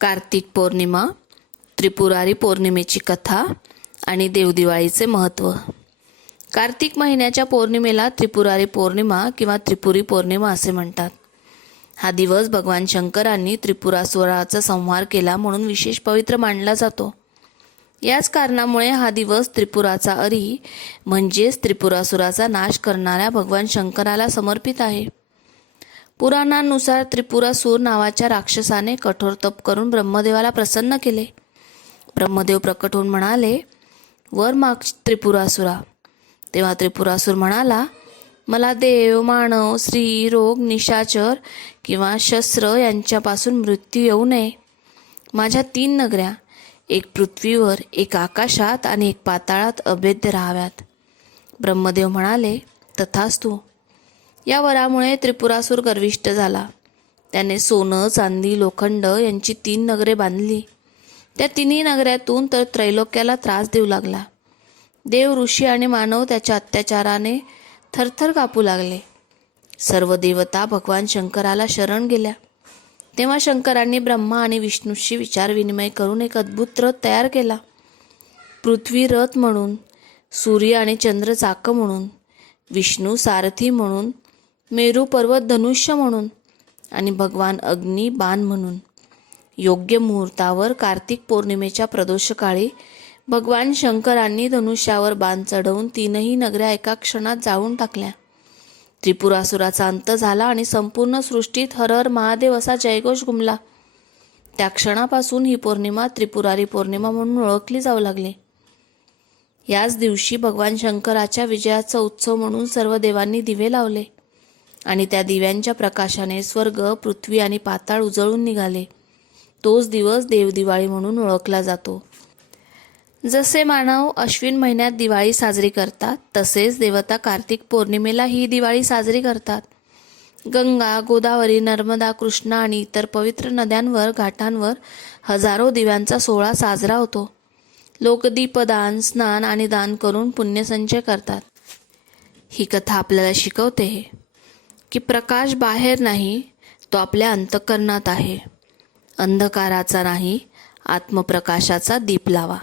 कार्तिक पौर्णिमा त्रिपुरारी पौर्णिमेची कथा आणि देवदिवाळीचे महत्त्व कार्तिक महिन्याच्या पौर्णिमेला त्रिपुरारी पौर्णिमा किंवा त्रिपुरी पौर्णिमा असे म्हणतात. हा दिवस भगवान शंकरांनी त्रिपुरासुराचा संहार केला म्हणून विशेष पवित्र मानला जातो. याच कारणामुळे हा दिवस त्रिपुराचा अरी म्हणजेच त्रिपुरासुराचा नाश करणाऱ्या भगवान शंकराला समर्पित आहे. पुराणांनुसार त्रिपुरासूर नावाच्या राक्षसाने कठोर तप करून ब्रह्मदेवाला प्रसन्न केले. ब्रह्मदेव प्रकट होऊन म्हणाले वर माग त्रिपुरासुरा तेव्हा त्रिपुरासूर म्हणाला मला देव मानव स्त्री रोग निशाचर किंवा शस्त्र यांच्यापासून मृत्यू येऊ नये. माझ्या तीन नगऱ्या एक पृथ्वीवर एक आकाशात आणि एक पाताळात अभेद्य राहाव्यात. ब्रह्मदेव म्हणाले तथास्तू या वरामुळे त्रिपुरासूर गर्विष्ट झाला. त्याने सोनं चांदी लोखंड यांची तीन नगरे बांधली. त्या तिन्ही नगऱ्यातून तर त्रैलोक्याला त्रास देऊ लागला. देव ऋषी आणि मानव त्याच्या अत्याचाराने थरथर कापू लागले. सर्व देवता भगवान शंकराला शरण गेल्या. तेव्हा शंकरांनी ब्रह्मा आणि विष्णूशी विचारविनिमय करून एक अद्भुत रथ तयार केला. पृथ्वी रथ म्हणून सूर्य आणि चंद्र चाक म्हणून विष्णू सारथी म्हणून मेरू पर्वत धनुष्य म्हणून आणि भगवान अग्नी बाण म्हणून. योग्य मुहूर्तावर कार्तिक पौर्णिमेच्या प्रदोषकाळी भगवान शंकरांनी धनुष्यावर बाण चढवून तीनही नगऱ्या एका क्षणात जाळून टाकल्या. त्रिपुरासुराचा अंत झाला आणि संपूर्ण सृष्टीत हर हर महादेव असा जयघोष घुमला. त्या क्षणापासून ही पौर्णिमा त्रिपुरारी पौर्णिमा म्हणून ओळखली जाऊ लागली. याच दिवशी भगवान शंकराच्या विजयाचा उत्सव म्हणून सर्व देवांनी दिवे लावले. आणि त्या दिव्यांच्या प्रकाशाने स्वर्ग पृथ्वी आणि पाताळ उजळून निघाले. तोच दिवस देवदिवाळी म्हणून ओळखला जातो. जसे मानव अश्विन महिन्यात दिवाळी साजरी करतात तसेच देवता कार्तिक पौर्णिमेला ही दिवाळी साजरी करतात. गंगा गोदावरी नर्मदा कृष्णा आणि इतर पवित्र नद्यांवर घाटांवर हजारो दिव्यांचा सोहळा साजरा होतो. लोक दीपदान स्नान आणि दान करून पुण्यसंचय करतात. ही कथा आपल्याला शिकवते. की प्रकाश बाहेर नाही तो आपल्या अंतकरणात आहे. अंधकाराचा नाही आत्मप्रकाशाचा दीप लावा.